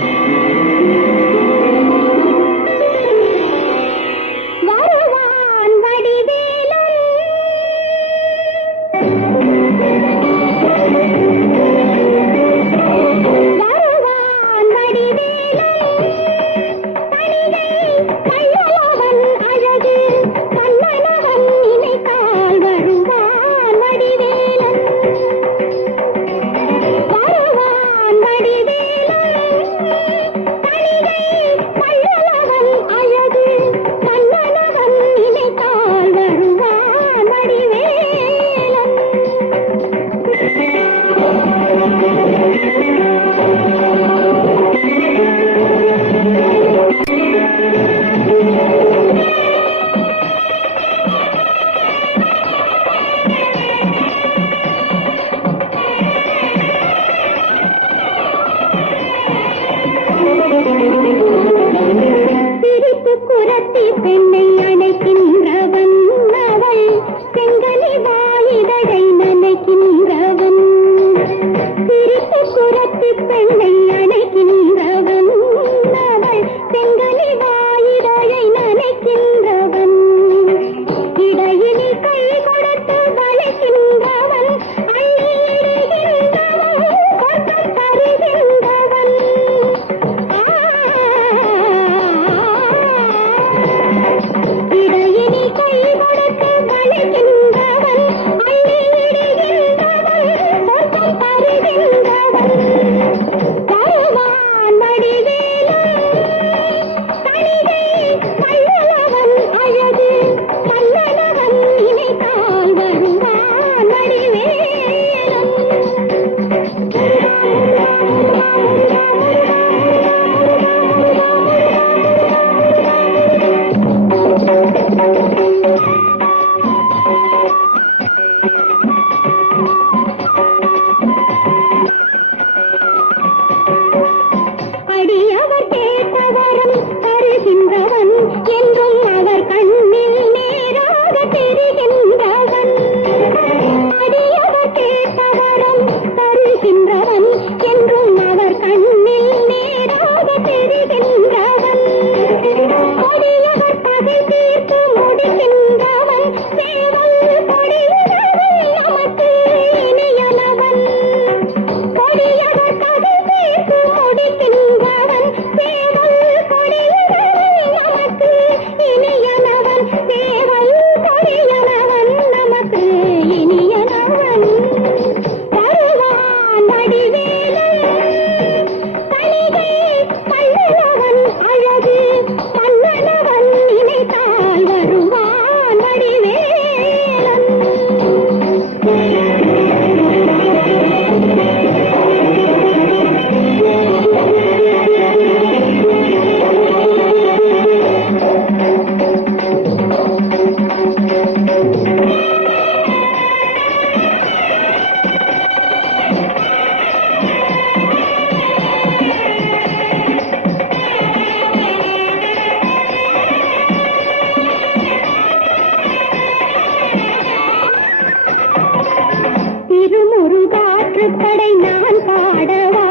you திருமுருகாற்று நான் பாடவா?